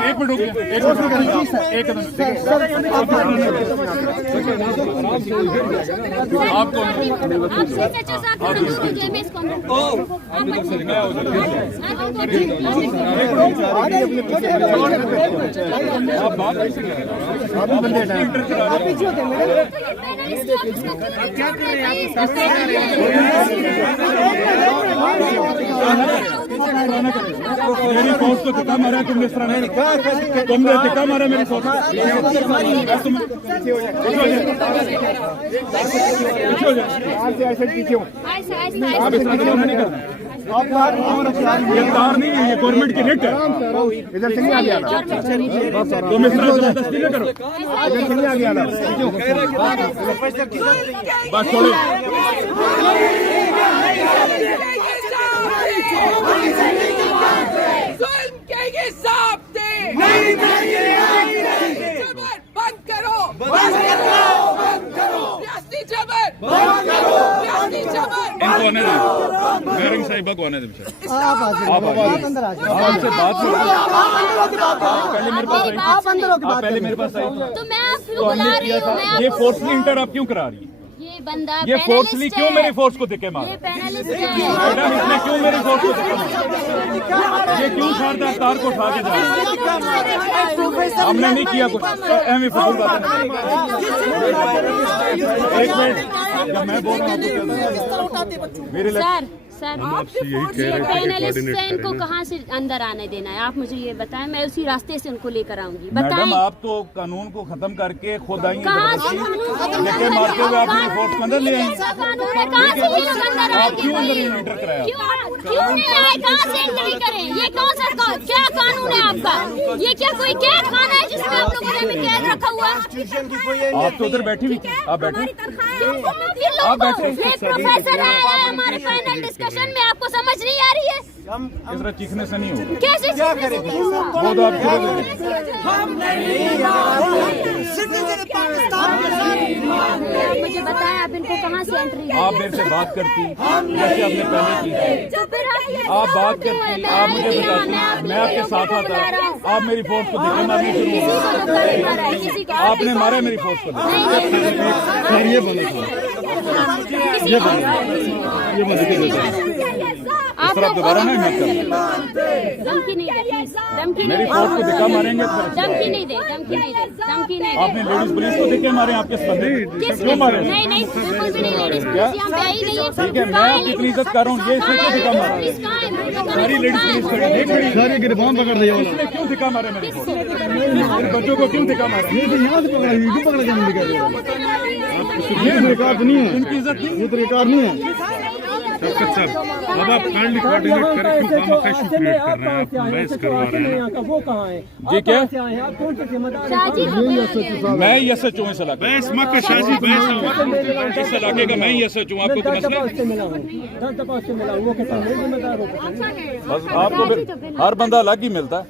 एक मिनट रुकिए, एक आपको आप बात क्या कर रहे हैं मेरी फोर्स को धक्का मारा तुमने इस तरह नहीं, तुमने धक्का मारा मेरी फोर्स। आप इस तरह से नहीं करना, ये तार नहीं है, ये गवर्नमेंट की नेट है। इधर से नहीं आ गया तुम इस तरह जबरदस्ती न करो, इधर से नहीं आ गया बस छोड़ो। बंद करो, इनको आने दो, मेयरिंग साहिबा को आने दो। आप हमसे बात पहले मेरे पास आई, पहले मेरे पास आई तो मैं आपको बुला रही हूँ। ये फोर्सली इंटर आप क्यों करा रही है? ये बंदा ये फोर्सली क्यों मेरी फोर्स को धक्के मारा? ये पैनलिस्ट है। मैडम इसने क्यों मेरी फोर्स को धक्के मारा? ये क्यों शारदा तार को उठा के जा रहा है? हमने नहीं किया कुछ, एम फजूल बात नहीं। एक मिनट, जब मैं बोल रहा हूँ मेरे सर पैनलिस्ट है, इनको कहाँ से अंदर आने देना है? आप मुझे ये बताएं, मैं उसी रास्ते से उनको लेकर आऊंगी। मैडम आप तो कानून को खत्म करके खुद आई कहाँ से धक्के मारते हुए आप मेरी फोर्स को अंदर ले आएंगे। कानून है, कहाँ से ये लोग अंदर आप आएंगे? क्यों अंदर इंटर कराया? क्यों नहीं आए? कहाँ से एंट्री करें? ये कौन सा क्या कानून है आपका? ये क्या कोई कैद खाना है जिसमें आप लोगों ने हमें कैद रखा हुआ? आप तो उधर बैठी हुई थी, आप बैठे, आप बैठे। प्रोफेसर आया है हमारे फाइनल डिस्कशन में, आपको समझ नहीं आ रही है? इस तरह चीखने से नहीं होगा। कैसे वो तो आप मुझे बताएं, आप इनको कहाँ से एंट्री? आप मेरे से बात करती जैसे आपने पहले की, आप बात करती, आप मुझे बताती, मैं आपके साथ आता, आप मेरी फोर्स को धक्के मारने शुरू हो गए। आपने मारा मेरी फोर्स को। ये बंद इस तरह दोबारा नहीं मत करना। धमकी नहीं दे, धमकी मेरी फोर्स को धक्का मारेंगे। धमकी नहीं दे, धमकी नहीं दे, धमकी नहीं दे। आपने लेडीज पुलिस को धक्के मारे, आपके बंदे क्यों मारे? नहीं नहीं, बिल्कुल भी नहीं। लेडीज पुलिस यहाँ पे आई नहीं है। ठीक है, मैं आपकी इतनी इज्जत कर रहा हूँ, ये इसने क्यों धक्का मारा? सारी लेडीज पुलिस खड़ी, सारी गिरबान पकड़ दिया। इसने क्यों धक्का मारे मेरे को? मेरे बच्चों को क्यों धक्का मारा? ये तो यहाँ से पकड़ा, ये पकड़ा जाने लगा। ये रिकॉर्ड नहीं है, इनकी इज्जत नहीं, ये तो रिकॉर्ड नहीं है। अब आप काइंडली कोऑर्डिनेट करें, क्यों काम कैसे क्रिएट कर रहे हैं, आप बहस करवा रहे हैं। वो कहाँ है जी? क्या मैं एसएचओ इस इलाके, बहस मत शाजी, बहस इस इलाके का मैं एसएचओ, आपको कोई मसला? बस आपको हर बंदा अलग ही मिलता है।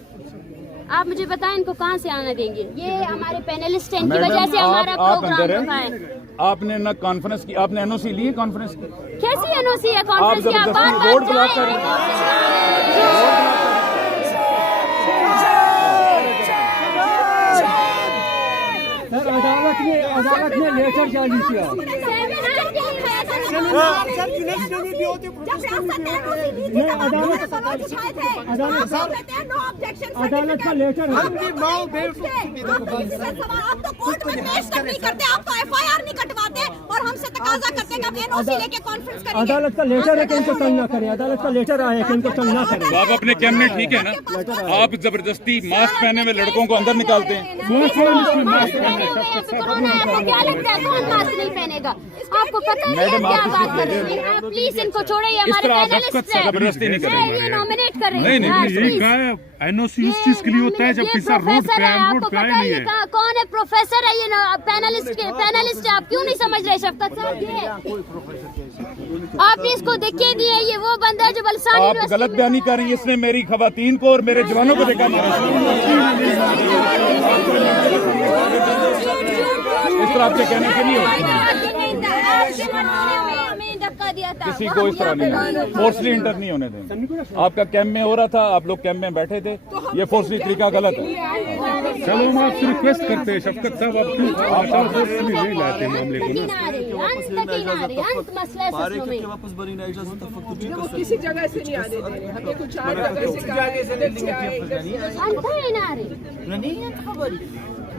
आप मुझे बताएं, इनको कहाँ से आने देंगे? ये हमारे पैनलिस्ट हैं, इनकी वजह से हमारा प्रोग्राम रुका है। आपने ना कॉन्फ्रेंस की, आपने एनओसी ली है कॉन्फ्रेंस की? कैसी एनओसी है कॉन्फ्रेंस की? आप बात रोड ब्लॉक कर रहे हैं। अदालत ने लेटर जारी किया। अदालत का लेटर है। आप तो कोर्ट में पेश तक नहीं करते, आप तो एफआईआर नहीं कटवाते और हमसे तकाजा करते हैं कि आप एनओसी लेके कॉन्फ्रेंस करेंगे। अदालत का लेटर है कि इनको तंग ना करें, अदालत का लेटर आया कि इनको तंग ना करें। आप अपने कैमरे ठीक है ना? आप जबरदस्ती मास्क पहने हुए लड़कों को अंदर निकालते हैं। क्या लगता है कौन मास्क नहीं पहनेगा? आपको पता नहीं है क्या बात कर रहे हैं? प्लीज इनको छोड़े, ये हमारे पैनलिस्ट हैं। जबरदस्ती नहीं ये करेंगे। नॉमिनेट कर रहे हैं। नहीं, यही कहा है, एनओसी उस चीज के लिए होता है जब किसी रोड पे प्रोफेसर है, रोड आपको पे आए पता नहीं है है। कौन है? प्रोफेसर है ये, पैनलिस्ट है। आप क्यों नहीं समझ रहे शफकत साहब? ये आपने इसको देखे दिए, ये वो बंदा है जो बलसानी आप गलत बयानी कर रही हैं। इसने मेरी खवातीन को और मेरे जवानों को देखा मारा। इस तरह आपके कहने से नहीं होगा। दिया था। किसी को इस तरह नहीं, फोर्सली इंटर नहीं होने देंगे। आपका कैंप में हो रहा था, आप लोग कैंप में बैठे थे, ये फोर्सली तरीका गलत है। चलो हम आपसे रिक्वेस्ट करते हैं शफकत साहब, आप क्यों फोर्सली नहीं लाते मामले को ना? अंत मसला है सच में। वापस बनी ना इजाजत तक कुछ वो किसी जगह से नहीं आने दे रहे, हमें कुछ और जगह से कहा है, इधर से आए, इधर से आए। अंत है ना रे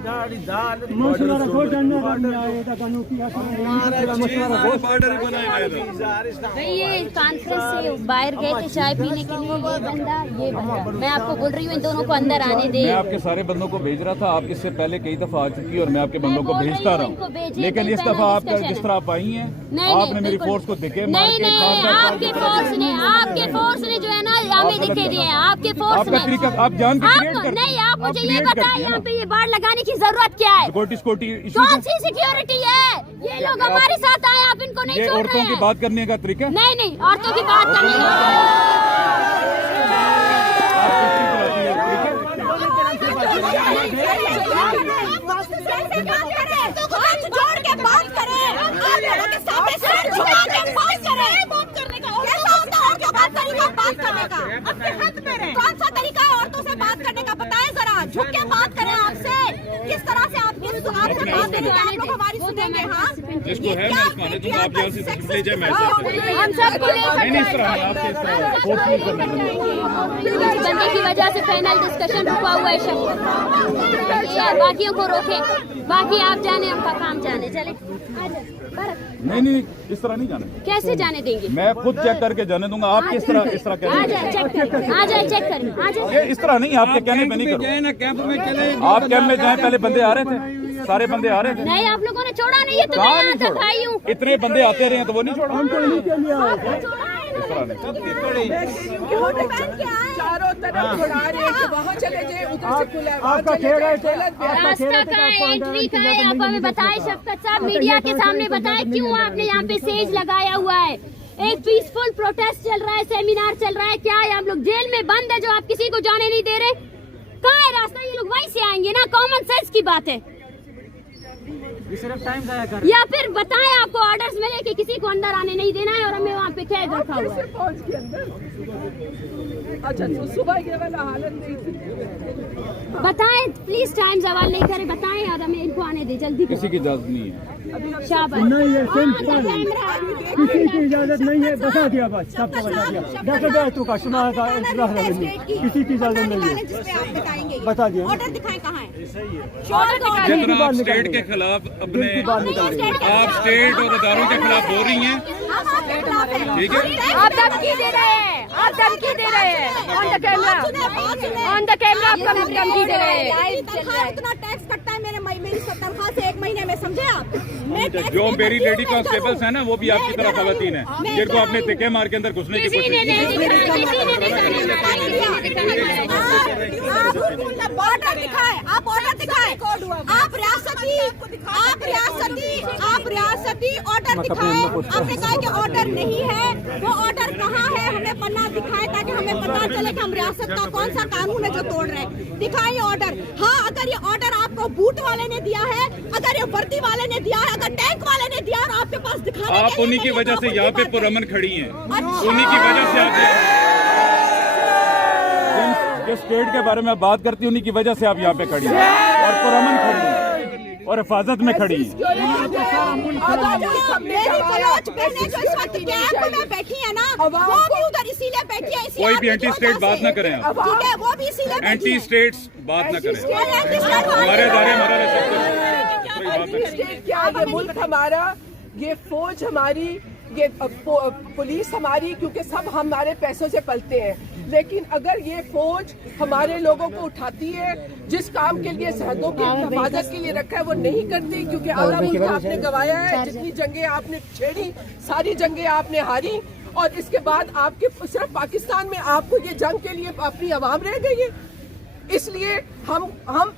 मशवरा रखो जानना आए था कानून की मशवरा भाई, ये कॉन्फ्रेंस से बाहर गए थे चाय पीने के लिए, ये बंदा मैं आपको बोल रही हूँ इन दोनों को अंदर आने दे। मैं आपके सारे बंदों को भेज रहा था, आप इससे पहले कई दफा आ चुकी है और मैं आपके बंदों को भेजता रहा हूँ, लेकिन इस दफा आप जिस तरह आप आई हैं, आपने मेरी फोर्स को दिखे मार नहीं के नहीं, आपके फोर्स ने जो है ना हमें दिखे दिए हैं, आपके फोर्स आपका ने। तरीका आप जान के क्रिएट आप करते नहीं, आप मुझे ये create बताएं करती हैं यहाँ ना। पे ये बाढ़ लगाने की जरूरत क्या है? सिक्योरिटी कौन सी सिक्योरिटी है? ये लोग हमारे साथ आए, आप इनको नहीं ये छोड़ रहे औरतों की हैं। बात करने का तरीका है। नहीं नहीं, औरतों की बात करनी हाथ जोड़ के बात करें, आप लोगों के सामने सर झुका के बात करें। कैसा होता है औरतों का तरीका बात करने का? अपने हाथ में रहे। कौन सा तरीका है औरतों से बात करने का बताएं जरा, झुक के बात करें आपसे। किस तरह से आपसे बात करेंगे आप लोग हमारी सुनेंगे? हाँ, जिसको है मैं उसको आने दूंगा, आप यहाँ से तशरीफ ले जाए, मैं हम सबको नहीं इस तरह है, आपसे इस तरह फोर्स नहीं करना चाहिए। बंदे की वजह से पैनल डिस्कशन रुका हुआ है शब्द, बाकियों को रोके, बाकी आप जाने, हमका काम जाने। चले नहीं इस तरह नहीं जाने, कैसे जाने देंगे? मैं खुद चेक करके जाने दूंगा। आप किस तरह इस तरह आ कह जाए चेक करें, आ जाए चेक करें, आ जाए। ये इस तरह नहीं, आपके कहने पे नहीं करो। आप कैंप में जाए, पहले बंदे आ रहे थे, सारे बंदे आ रहे थे। नहीं, आप लोगों ने छोड़ा नहीं है तो मैं कहाँ यहाँ नहीं तक आई हूँ। छोड़ा? इतने बंदे आते रहे हैं तो वो नहीं छोड़ा। इस तरह नहीं। चारों तरफ छुड़ा रहे हैं कि वहाँ चले जाए, उधर से खुला है, वहाँ आपका चले खेल जाए, है तो गलत बयान। रास्ता का है, एंट्री का है, आप हमें बताएं शफकत साहब, मीडिया के सामने बताएं क्यों आपने यहाँ पे सेज लगाया हुआ है? एक पीसफुल प्रोटेस्ट चल रहा है, सेमिनार चल रहा है, क्या है? हम लोग जेल में बंद है जो आप किसी को जाने नहीं दे रहे। कहाँ है रास्ता? ये लोग वहीं से आएंगे ना, कॉमन सेंस की बात है। या फिर बताएं आपको ऑर्डर्स मिले कि किसी को अंदर आने नहीं देना है और हमें वहाँ पे कैद रखा हुआ है। फौज के अंदर। अच्छा, तो सुबह ये वाला हालत नहीं थी। बताएं प्लीज, टाइम सवाल नहीं करें, बताएं और हमें इनको आने दे जल्दी। किसी की इजाजत नहीं है। शाबाश। नहीं है, सिंपल किसी की इजाजत नहीं है, बता दिया बस, सबको बता दिया। डॉक्टर तू का शुमार था, किसी की इजाजत नहीं है, जिसपे आप बताएंगे। बता दिया। ऑर्डर दिखाएं कहाँ है? जितना आप स्टेट के खिलाफ अपने आप स्टेट और अदारों के खिलाफ बोल रही हैं, ठीक है? आप धमकी दे रहे हैं, आप धमकी दे रहे हैं on the camera, on the camera आप धमकी दे रहे हैं। इतना टैक्स कटता है मेरी तनख्वाह से एक महीने में, समझे आप? मैं टैक्स जो नहीं मेरी देती हूँ, लेडी मैं कांस्टेबल्स करूँ। हैं ना, वो भी आपकी तरह खवातीन हैं, जिनको आपने तिक्के मार के अंदर घुसने की किसी ने कोशिश नहीं की। दिखाया, किसी ने आप ऑर्डर दिखाए, आप ऑर्डर दिखाए, आप रियासती ऑर्डर दिखाए। आपने कहा कि ऑर्डर नहीं है, वो ऑर्डर कहाँ है? हमें पन्ना दिखाए ताकि हमें पता चले कि हम रियासत का कौन सा कानून है जो तोड़ रहे हैं। दिखाइए ऑर्डर। हाँ, अगर ये ऑर्डर आपको बूट वाले ने दिया है, अगर ये वर्दी वाले ने दिया है, अगर टैंक वाले ने दिया और आपके पास दिखाने आप के लिए उन्हीं की नहीं है, वजह तो से आप यहाँ पे उनकी बात पुरअमन खड़ी हैं, अच्छा। उन्हीं की वजह से आप जिस स्टेट के बारे में बात करती है, उन्हीं की वजह से आप यहाँ पे खड़ी हैं और पुरअमन खड़ी हैं और हिफाजत में खड़ी हैं। मेरी बलोच बहनें जो इस वक्त कैंप में बैठी है ना, वो भी उधर इसीलिए बैठी है। कोई भी एंटी स्टेट बात ना करें आप, ठीक है, वो भी इसीलिए बैठी एंटी है। स्टेट्स बात ना करें। एंटी स्टेट हमारे इदारे हमारा सब कुछ कोई बात ना करें। स्टेट क्या, ये मुल्क हमारा, ये फौज हमारी, ये पुलिस हमारी, क्योंकि सब हमारे पैसों से पलते हैं। लेकिन अगर ये फौज हमारे लोगों को उठाती है, जिस काम के लिए सरहदों की हिफाजत के लिए रखा है वो नहीं करती, क्योंकि आला मुल्क आपने गवाया है, जितनी जंगें आपने छेड़ी सारी जंगें आपने हारी, और इसके बाद आपके सिर्फ पाकिस्तान में आपको ये जंग के लिए अपनी आवाम रह गई है। इसलिए हम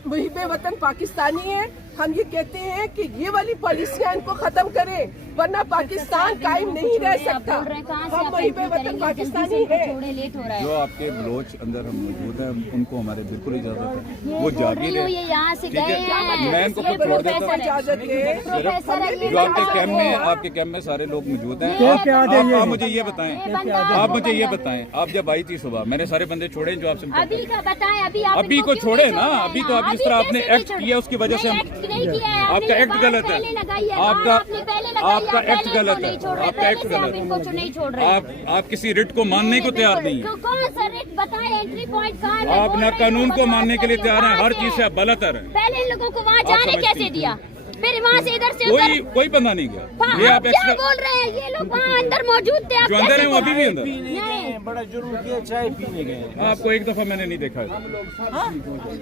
मुहिब वतन पाकिस्तानी हैं, हम ये कहते हैं कि ये वाली पॉलिसियां इनको खत्म करें। वरना पाकिस्तान कायम नहीं रह सकता। हम वही पे वतन पाकिस्तानी है। लेट हो रहा है जो आपके बलोच अंदर हम मौजूद हैं उनको हमारे बिल्कुल इजाजत है, वो जागीर है, ये यहाँ से ठीक गए है। हैं, मैं इनको खुद छोड़ देता हूँ। इजाजत है। जो आपके कैंप में सारे लोग मौजूद हैं। आप मुझे ये बताएं, आप जब आई थी सुबह, मैंने सारे बंदे छोड़े जो आपसे अभी का बताएं, अभी को छोड़े ना, अभी तो आप जिस तरह आपने एक्ट किया उसकी वजह से आपका एक्ट गलत है, आपका एक्ट गलत है, आपका एक्ट गलत है। आप किसी रिट को मानने को तैयार नहीं है, कौन सा रेट बताए, एंट्री पॉइंट कहाँ है? आप ना कानून को मानने के लिए तैयार हैं, हर चीज से आप बलतर हैं। पहले इन लोगों को वहाँ जाने कैसे दिया, फिर वहाँ से इधर से कोई बंदा नहीं गया। ये आप क्या बोल रहे हैं? ये लोग वहाँ अंदर मौजूद थे, जो अंदर है वो अभी भी अंदर। नहीं, बड़ा जुर्म किया, चाय पीने गए। आपको एक दफा मैंने नहीं देखा है।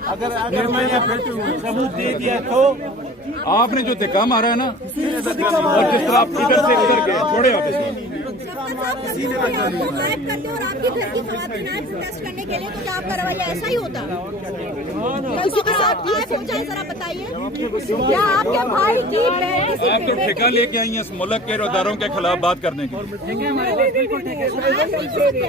अगर मैंने सबूत दे दिया तो आपने जो धक्का मारा है ना, और जिस तरह आप इधर से उधर गए, छोड़े आप इसमें। आपको गायब करते और आपके घर की खवातीन आए प्रोटेस्ट करने के लिए, तो क्या आपका रवैया ऐसा ही होता? किसी के साथ गायब हो जाए, जरा बताइए। क्या आपके भाई की बहन आप तो ठेका लेके आई हैं इस मुल्क के इदारों के खिलाफ बात करने के लिए।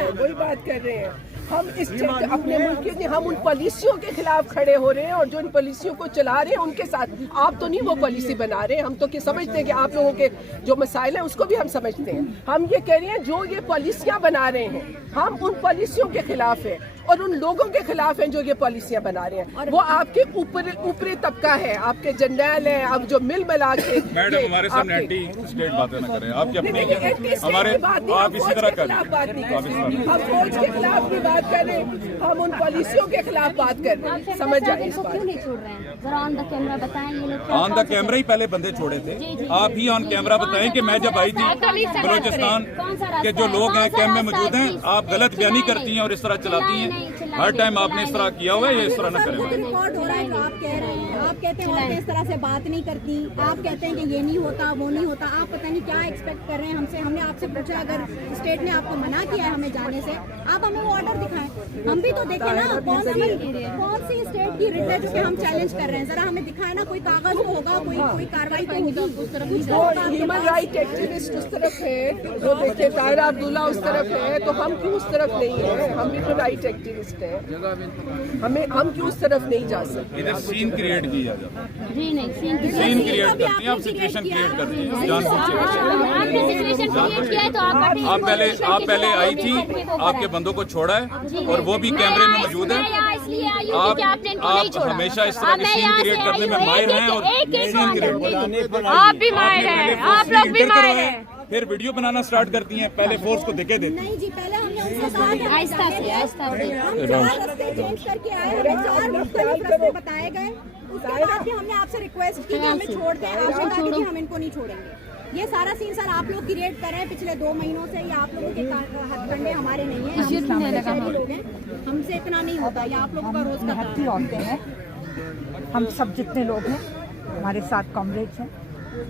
वही बात कर रहे हैं हम। इस अपने मुल्क के हम उन पॉलिसियों के खिलाफ खड़े हो रहे हैं, और जो इन पॉलिसियों को चला रहे हैं उनके साथ। आप तो नहीं वो पॉलिसी बना रहे हैं, हम तो समझते हैं कि आप लोगों के जो मसाइल हैं उसको भी हम समझते हैं। हम ये कह रहे हैं जो ये पॉलिसियां बना रहे हैं, हम उन पॉलिसियों के खिलाफ हैं और उन लोगों के खिलाफ हैं जो ये पॉलिसियां बना रहे हैं। वो आपके ऊपरी तबका है, आपके जर्नैल है, अब जो मिल मिला के। मैडम हमारे सामने एंटी स्टेट बातें न करें, आपके अपने हमारे आप इसी तरह करें। हम फौज के खिलाफ भी बात कर रहे हैं, हम उन पॉलिसियों के खिलाफ बात कर रहे हैं। समझ जाए इस बात। क्यों नहीं छोड़ रहे हैं? जरा ऑन द कैमरा बताएं। ये लोग ऑन द कैमरा ही पहले बंदे छोड़े थे। आप ही ऑन कैमरा बताएं कि मैं जब आई थी बलूचिस्तान के जो लोग हैं कैंप में मौजूद हैं, आप गलत बयानी करती हैं और इस तरह चलाती हैं। हर टाइम आपने इस तरह किया हुआ है, ये इस तरह न करें। रिकॉर्ड हो रहा है जो आप कह रहे हैं। आप कहते हैं औरतें इस तरह से बात नहीं करती, आप कहते हैं कि ये नहीं होता, वो नहीं होता। आप पता नहीं क्या एक्सपेक्ट कर रहे हैं हमसे। हमने आपसे पूछा, अगर स्टेट ने आपको मना किया है हमें जाने से, आप हमें वो ऑर्डर दिखाएं, हम भी तो देखें ना। कौन सी स्टेट की रिट है जो कि हम चैलेंज कर रहे हैं? जरा हमें दिखाएं ना, कोई कागज तो होगा, कोई कार्रवाई तो होगी। ह्यूमन राइट एक्टिविस्ट उस तरफ है, जो देखे ताहिरा अब्दुल्ला उस तरफ है, तो हम क्यों उस तरफ नहीं है? हम भी तो राइट एक्टिविस्ट हैं, हम क्यों उस तरफ नहीं जा सकते? इधर सीन क्रिएट किया जाता है, जी नहीं, सीन क्रिएट करती हैं आप, सिचुएशन क्रिएट करती हैं जानबूझ आपने सिचुएशन क्रिएट किया है तो आप पहले आई थी, आपके बंदों को छोड़ा है और वो भी कैमरे में मौजूद है। आप हमेशा इस तरह के सीन क्रिएट करने में माहिर हैं और सीन क्रिएट आप भी माहिर हैं, आप लोग भी माहिर हैं। फिर वीडियो बनाना स्टार्ट करती हैं, पहले फोर्स को दिखे देती हैं। नहीं जी, पहले हमने उनसे कहा कि आहिस्ता से हम 4 रास्ते चेंज करके आए, हमें 4 मुख्तलिफ रास्ते बताए गए। उसके बाद भी हमने आपसे रिक्वेस्ट की कि हमें छोड़ दें। आपने कहा कि हम इनको नहीं छोड़ेंगे। ये सारा सीन सर आप लोग क्रिएट कर रहे हैं पिछले 2 महीनों से। ये आप लोगों के हथकंडे हमारे नहीं है, हम लोग हैं, हमसे इतना नहीं होता। ये आप लोगों का रोज का भर्ती औरतें हैं, हम सब जितने लोग हैं हमारे साथ कॉमरेड्स हैं,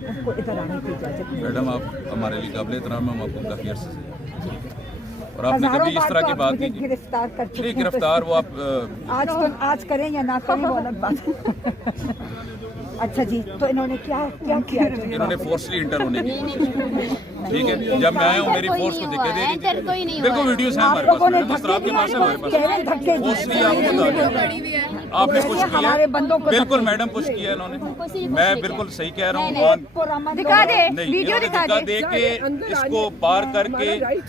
उनको इधर आने की इजाजत नहीं। मैडम आप हमारे लिए काबिल एहतराम है, हम आपको काफी अर्से से, और आपने कभी इस तरह की बात नहीं की। गिरफ्तार कर चुके हैं, गिरफ्तार वो आप आज करें या ना करें वो अलग बात। अच्छा जी, तो इन्होंने क्या किया? इन्होंने फोर्सली इंटर होने की, ठीक है। जब मैं आया हूँ मेरी फोर्स को दिखे दे रही थी, देखो वीडियोस हैं हमारे पास, आपके पास है हमारे पास। फोर्सली आपने कुछ किया, बिल्कुल मैडम कुछ किया इन्होंने, मैं बिल्कुल सही कह रहा हूँ। दिखा दे, वीडियो दिखा दे के इसको पार करके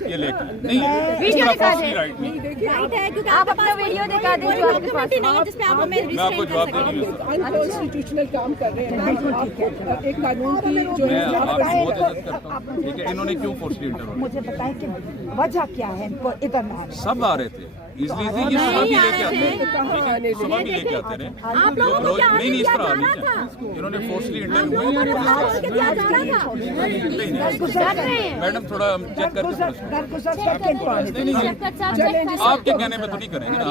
ये लेके नहीं, वीडियो दिखा दे, राइट है क्योंकि आप अपना वीडियो दिखा दें जो आपके पास नहीं है जिसपे आप हमें मैं आपको जवाब दे रही हूँ। अनकॉन्स्टिट्यूशनल काम कर रहे हैं, एक कानून की जो मैं है आपकी बहुत इज्जत करता हूँ, ठीक है। इन्होंने क्यों फोर्सली इंटर होना? मुझे बताएं कि वजह क्या है इनको इधर ना आने? सब आ रहे थे, इसलिए ये सुबह भी लेके आते हैं, ठीक है, सुबह भी लेके आते रहे। नहीं इस तरह नहीं है, इन्होंने फोर्सली इंटर हुए। मैडम थोड़ा हम चेक करके आपके कहने में तो नहीं करेंगे ना,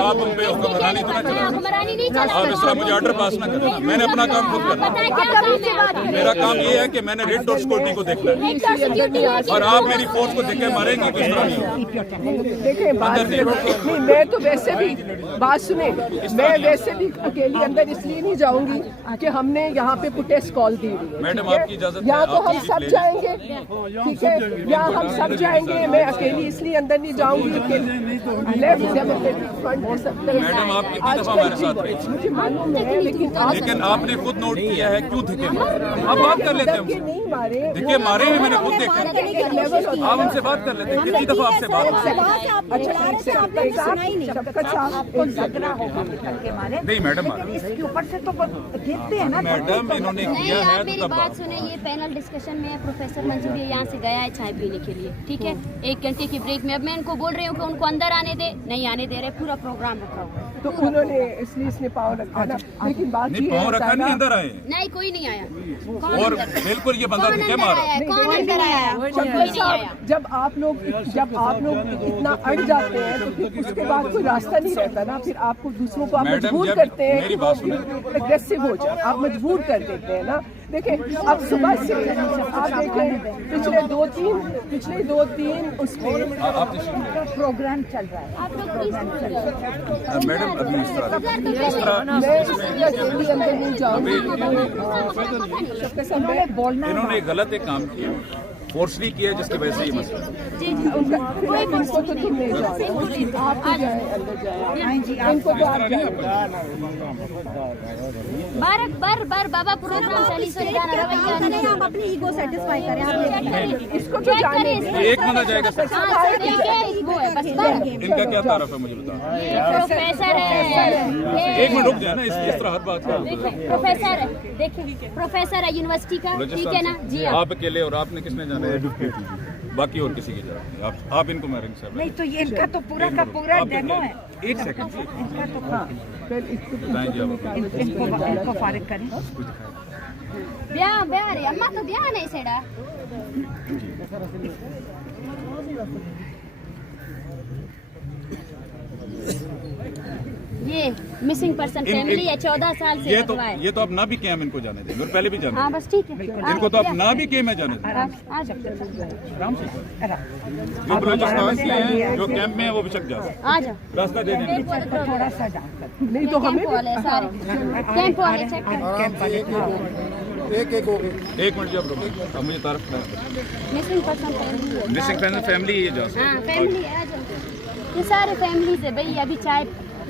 आप उन पे हुक्मरानी तो ना चलाएं, आप इस तरह मुझे ऑर्डर पास ना करें। मैंने अपना काम खुद करना, मेरा काम ये है कि मैंने रेड और सिक्योरिटी को देखा। अकेली इसलिए अंदर नहीं आ और आप मेरी फोर्स को देख के मारेंगे किस तरह नहीं? देखें बात नहीं, मैं तो वैसे भी बात सुने, मैं वैसे भी अकेली अंदर इसलिए नहीं जाऊंगी कि हमने यहाँ पे प्रोटेस्ट कॉल दी हुई है। मैडम, ठीक है? आपकी इजाजत यहाँ है, तो आप हम सीट सब ले। जाएंगे, ठीक है, यहाँ हम सब जाएंगे, मैं अकेली इसलिए अंदर नहीं जाऊंगी कि लेफ्ट डेमोक्रेटिक फ्रंट के सब तरफ मैडम, आप कितनी आजकल दफा हमारे की साथ रही? मुझे मालूम है, लेकिन आप लेकिन आपने खुद नोट किया है क्यों धिके मारे? आप बात कर लेते हैं धक्के हमसे। नहीं मारे, धिके मारे हुए मैंने खुद देखे। लेवल आप हमसे बात कर लेते हैं, कितनी दफा आपसे बात की? शफकत साहब आपको लग रहा होगा कि धक्के मारे, नहीं मैडम, लेकिन इसके ऊपर से तो गिरते हैं ना। मैडम इन्होंने नहीं, किया है आप तो मेरी तब बात बात। सुने। ये पैनल डिस्कशन में प्रोफेसर मंजूर यहाँ से गया है चाय पीने के लिए, ठीक है, 1 घंटे की ब्रेक में। अब मैं इनको बोल रही हूँ कि उनको अंदर आने दे, नहीं आने दे रहे, पूरा प्रोग्राम रखा हुआ है। तो उन्होंने इसलिए इसने पाँव रखा ना, लेकिन बात नहीं, ये पाँव होता रखा है नहीं, ना, अंदर आए। नहीं, कोई नहीं आया। कौन और अंदर आया? बिल्कुल ये बंदा कौन धिके अंदर मारा। आया? कौन अंदर आया? कोई शफकत नहीं साहब, आया। जब आप लोग इतना अड़ जाते हैं तो फिर उसके बाद कोई रास्ता नहीं रहता ना, फिर आपको दूसरों को आप मैडम, मजबूर जब करते हैं मेरी कि बात वो एग्रेसिव हो जाए, आप मजबूर कर देते हैं ना। देखें, अब सुबह से आप देखें पिछले दो तीन उसमें प्रोग्राम चल रहा है। आप लोग प्लीज मैडम अभी इस तरह मैं अकेली अंदर नहीं जाऊंगी। शफकत साहब, मैं बोलना इन्होंने गलत एक काम किया, फोर्सली किया, जिसकी वजह से ये मसला है। इनको तो तुम ले जाओ, आप तो जाए अंदर जाए, इनको तो आप जाए। बार बाबा प्रोग्राम चली सो गाना रवैया नहीं, हम अपनी ईगो सेटिस्फाई करें, आप ये इसको तो जाने दें। एक बंदा जाएगा सर। वो है बस बस। इनका क्या तारफ है मुझे बताओ। प्रोफेसर है, एक मिनट रुक जाए ना, इस तरह हर बात का प्रोफेसर है, देखिए प्रोफेसर है यूनिवर्सिटी का, ठीक है ना जी। आप अकेले और आपने किसने जाना है? बाकी और किसी की जरूरत नहीं। आप इनको मारेंगे सर। नहीं तो ये इनका तो पूरा का पूरा डेमो है। एक सेकंड इनका तो बताएंगे आप। इनको फारिग करें। ब्याह रे अम्मा तो ब्याह नहीं सेड़ा। ये मिसिंग पर्सन फैमिली है, 14 साल से ये हुआ है। तो अब ना भी क्या हम इनको जाने देंगे, और पहले भी जाने हाँ बस ठीक है। देंगे। इनको तो अब ना भी क्या मैं जाने देंगे। आ जाओ, आराम से जो बलूचिस्तान से हैं, जो कैंप में है वो बेशक जा सकते आ जाओ। हैं। रास्ता दे देंगे। थोड़ा सा जानकर नहीं तो हमें कैंप वाले सारे कैंप वाले चेक करो। एक मिनट जब रुको, अब मुझे तारफ करना मिसिंग पर्सन फैमिली है। मिसिंग फैमिली ये जा सकते हाँ फैमिली है, आ जाओ। ये सारे फैमिली से भाई अभी चाय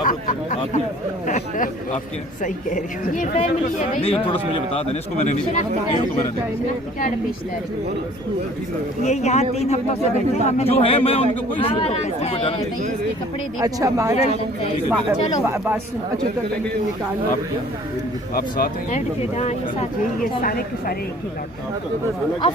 आप आपके सही कह रही हूँ। ये फैमिली है भाई। नहीं थोड़ा सा मुझे बता देना, इसको मैंने नहीं देखा, इनको मैंने देखा। कार्ड पेश ले रही ये यहाँ 3 हफ्तों से बैठे हमें जो है मैं उनको कोई आराम से है भाई, इसके कपड़े देखो। अच्छा मारन चलो बात सुन, अच्छा तो निकालो। आप साथ हैं। एडवोकेट हाँ ये साथ ये सारे के सारे एक ही लौट ऑफ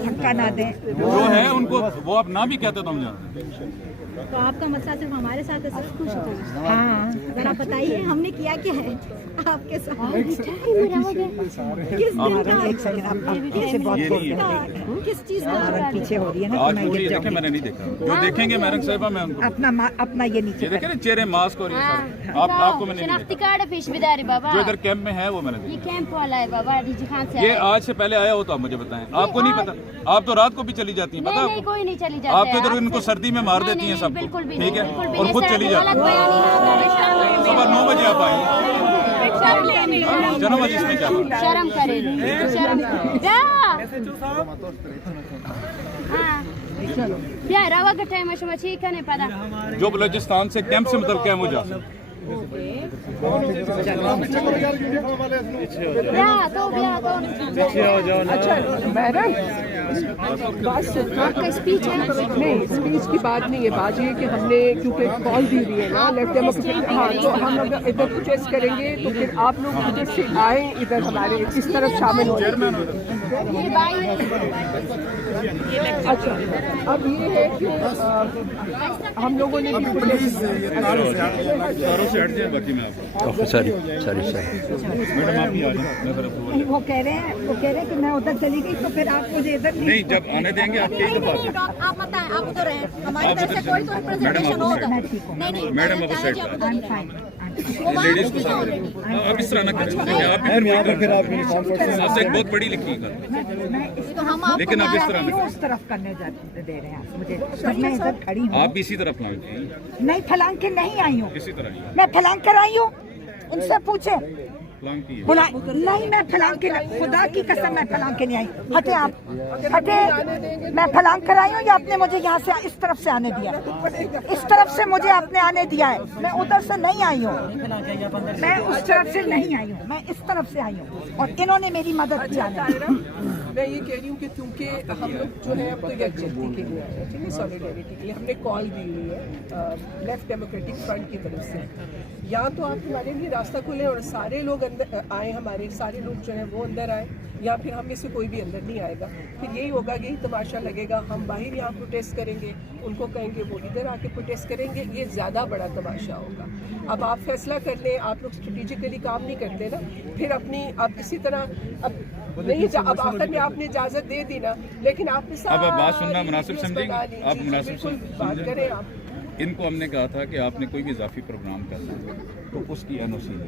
धक्का ना दें। जो है उनको वो आप ना भी कहते तो हम जानते हैं। तो आपका मसला सिर्फ हमारे साथ है, सब कुछ हाँ जरा बताइए हमने किया क्या है आपके साथ? किस दिन एक सेकंड आप पीछे बहुत बोल रहे हैं। किस चीज का पीछे हो रही है ना तो आज मैं पूरी गिर देखे जाऊंगी। मैंने नहीं देखा, जो देखेंगे मैरंग साहिबा मैं उनको अपना ये नीचे ये देखे ना चेहरे मास्क और ये सारे आपको मैंने नहीं शनाख्ती देखा। कार्ड पेश बिदारी बाबा। जो इधर कैंप में है वो मैंने ये देखा। कैंप वाला है बाबा, डीजी खान से ये आया है। आज से पहले आया हो तो आप मुझे बताएं, आपको नहीं पता? आप तो रात को भी चली जाती हैं, पता नहीं है नहीं आपको? कोई नहीं चली जाती आप तो इधर इनको सर्दी में मार देती हैं सबको, बिल्कुल भी ठीक है, बिल्कुल भी और नहीं, खुद सर, चली गलत जाती हैं। बयान नहीं होगा। सुबह 9 बजे आप आई जनाब, आज इसमें क्या बात? शर्म करे शर्म या रवा का टाइम है ठीक है नहीं पता। जो बलूचिस्तान से कैंप से मतलब क्या मुझे अच्छा मैडम बात सुन, आपका स्पीच है नहीं स्पीच की बात नहीं है, बात ये है कि हमने क्योंकि कॉल दी हुई है ना लेफ्ट डेमोक्रेटिक, हाँ तो हम अगर इधर प्रोटेस्ट करेंगे तो फिर आप लोग इधर से आए, इधर हमारे इस तरफ शामिल हो जाए। ये भाई अच्छा अब ये है कि हम लोगों ने भी प्रोटेस्ट सारों से हट जाए, बाकी मैं आपको सॉरी मैडम आप ही आ जाए। नहीं वो कह रहे हैं कि मैं उधर चली गई तो फिर आप मुझे इधर नहीं जब आने देंगे आप कई दफा नहीं, आप मत आए, आप उधर हैं, हमारी तरफ से कोई तो रिप्रेजेंटेशन होगा। नहीं नहीं मैडम अब side I am fine. Ladies को साथ आप इस तरह ना करें, आप फिर आप आपसे एक बहुत बड़ी लिखी कर, लेकिन आप इस तरह उस तरफ करने दे रहे हैं मुझे, जब मैं इधर खड़ी हूँ। आप भी इसी तरह फलांग नहीं फलांग के नहीं आई हूँ, इसी तरह मैं फलांग कर आई हूँ, उनसे पूछे फलांग की बुला नहीं, मैं फलांग के खुदा की कसम मैं फलांग के नहीं आई। हटे आप, हटे, मैं फलांग कर आई हूँ या आपने मुझे यहाँ से इस तरफ से आने दिया? इस तरफ से मुझे आपने आने दिया है, मैं उधर से नहीं आई हूँ, मैं उस तरफ से नहीं आई हूँ, मैं इस तरफ से आई हूँ और इन्होंने मेरी मदद की। मैं ये कह रही हूँ कि क्योंकि हम लोग जो है अब तो यकजहती के लिए आए हैं, ठीक है, सॉलिडेरिटी के लिए हमने कॉल दी हुई है लेफ्ट डेमोक्रेटिक फ्रंट की तरफ से, या तो आप हमारे लिए रास्ता खोलें और सारे लोग अंदर आए, हमारे सारे लोग जो है वो अंदर आए, या फिर हम में से कोई भी अंदर नहीं आएगा, फिर यही होगा, यही तमाशा लगेगा, हम बाहर यहाँ प्रोटेस्ट करेंगे, उनको कहेंगे वो इधर आके प्रोटेस्ट करेंगे, ये ज़्यादा बड़ा तमाशा होगा। अब आप फैसला कर लें, आप लोग स्ट्रेटेजिकली काम नहीं करते ना, फिर अपनी अब इसी तरह अब नहीं, अब आखिर में आपने इजाज़त दे दी ना, लेकिन आपने अब आप बात सुनना मुनासिब समझेंगे, आप मुनासिब बात करें आप। इनको हमने कहा था कि आपने कोई भी इजाफी प्रोग्राम करना है तो उसकी एनओसी ले,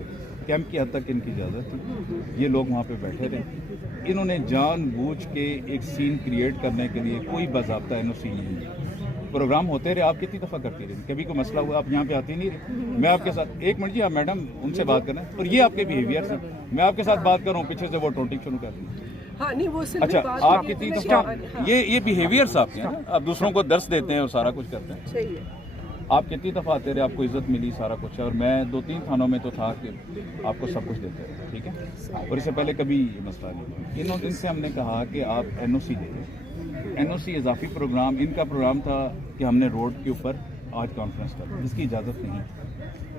कैंप की हद तक इनकी इजाज़त थी, ये लोग वहाँ पे बैठे रहे, इन्होंने जानबूझ के एक सीन क्रिएट करने के लिए कोई बाज़ाब्ता एनओसी नहीं दी, प्रोग्राम होते रहे, आप कितनी दफ़ा करती रही, कभी कोई मसला हुआ आप यहाँ पे आती नहीं रही, मैं आपके साथ एक मिनट जी, आप मैडम उनसे बात करें, और ये आपके बिहेवियर हैं, मैं आपके साथ बात कर रहा हूँ, पीछे से वो टोटिंग शुरू कर दी। हाँ, नहीं वो अच्छा, आप कितनी दफ़ा ये बिहेवियर्स आपके हैं, आप दूसरों को दर्स देते हैं और सारा कुछ करते हैं, सही है। आप कितनी दफ़ा आते रहे, आपको इज्जत मिली, सारा कुछ है, और मैं 2-3 थानों में तो था कि आपको सब कुछ देते रहे, ठीक है, और इससे पहले कभी ये मसला नहीं। इनसे हमने कहा कि आप एनओसी दे दें, एनओसी इजाफी प्रोग्राम, इनका प्रोग्राम था कि हमने रोड के ऊपर आज कॉन्फ्रेंस कर, इसकी इजाज़त नहीं,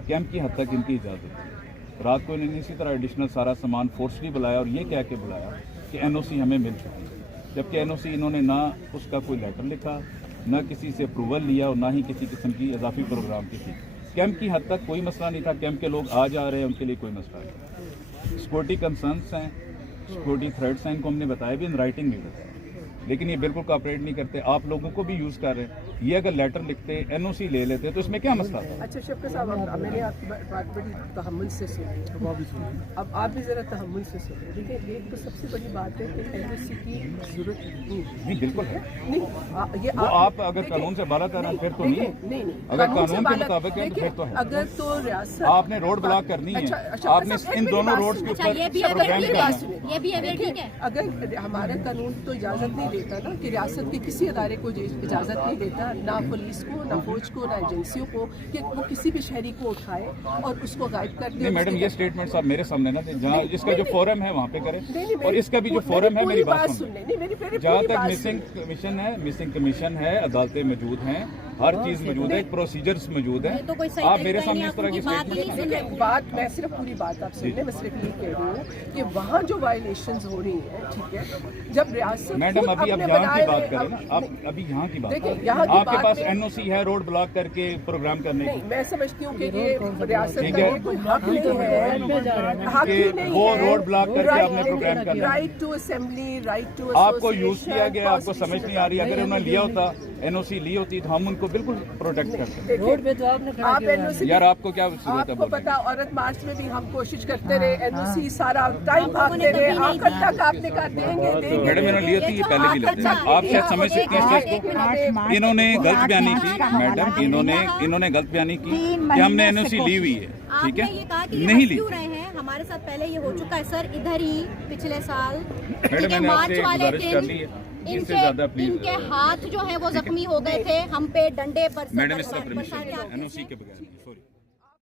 कैंप की हद तक इनकी इजाज़त थी, रात को इन्होंने इसी तरह एडिशनल सारा सामान फोर्सली बुलाया और ये कह के बुलाया कि एनओसी हमें मिल चुकी है, जबकि एनओसी इन्होंने ना उसका कोई लेटर लिखा, ना किसी से अप्रूवल लिया और ना ही किसी किस्म की इजाफी प्रोग्राम की थी। कैंप की हद तक कोई मसला नहीं था, कैंप के लोग आ जा रहे हैं, उनके लिए कोई मसला नहीं। सिक्योरिटी कंसर्न्स हैं, सिक्योरिटी थ्रेट्स हैं, इनको हमने बताया भी, इन राइटिंग भी बताया, लेकिन ये बिल्कुल कोऑपरेट नहीं करते, आप लोगों को भी यूज़ कर रहे हैं। ये अगर लेटर लिखते, एनओसी ले लेते तो इसमें क्या मसला था? अच्छा शफकत साहब, मैंने आपकी बात बड़ी तहम्मुल से सुनी, अब आप भी ज़रा तहम्मुल से सुनिए। देखिए, एक तो सबसे बड़ी बात है कि एनओसी की जरूरत नहीं, बिल्कुल है नहीं, ये वो आप अगर कानून से बाला कर रहे हैं फिर तो नहीं, अगर कानून के मुताबिक है तो फिर तो है। अगर तो रियासत आपने रोड ब्लॉक करनी है, आपने इन दोनों रोड्स के ऊपर प्रोग्राम करना है। अगर हमारा कानून तो इजाज़त नहीं देता ना कि रियासत के किसी अदारे को इजाज़त नहीं देता, ना पुलिस को, ना फौज को, ना एजेंसियों को, कि वो किसी भी शहरी को उठाए और उसको गायब कर दे। मैडम, ये स्टेटमेंट्स आप मेरे सामने ना दें, जहाँ इसका जो फोरम है वहाँ पे करें, और इसका भी जो फोरम है मेरी बात सुनें। जहाँ तक मिसिंग कमीशन है, अदालतें मौजूद हैं, हर चीज मौजूद है, प्रोसीजर्स मौजूद है, आप मेरे सामने इस तरह की बात, मैं सिर्फ पूरी बात आप सुन लें, मैं सिर्फ ये कह रही हूँ कि वहाँ जो वायलेशंस हो रही हैं, ठीक है, जब रियासत मैडम अभी आप यहाँ की बात करें ना, आप अभी यहाँ की बात करें, आपके पास एनओसी है रोड ब्लॉक करके प्रोग्राम करने की? मैं समझती हूँ कि ये रियासत का कोई हक नहीं है, हक ही नहीं वो है, रोड ब्लॉक करके आपने प्रोग्राम करना, write to assembly, write to आपको यूज किया गया, आपको समझ नहीं आ रही। अगर उन्होंने लिया होता, एनओसी ली होती तो हम उनको बिल्कुल प्रोटेक्ट करते। रोड पे तो आपने खड़ा किया यार, आपको क्या जरूरत है? आपको पता, औरत मार्च में भी हम कोशिश करते रहे, एनओसी सारा टाइम भागते रहे, आखिर तक आपने कहा देंगे। मैडम, इन्होंने ली थी, ये पहले भी लेते हैं, आप शायद समझ सकती हैं इस चीज को। इन्होंने गलत बयानी की मैडम, इन्होंने गलत बयानी की कि हमने एनओसी ली हुई है, ठीक है, नहीं ली। हमारे साथ पहले ये हो चुका है सर, इधर ही पिछले साल मैंने आपसे गुजारिश कर ली है, इससे ज्यादा प्लीज। इनके हाथ जो है वो जख्मी हो गए थे, हम पे डंडे पर मैडम इस तरह परमिशन एनओसी के बगैर, सॉरी।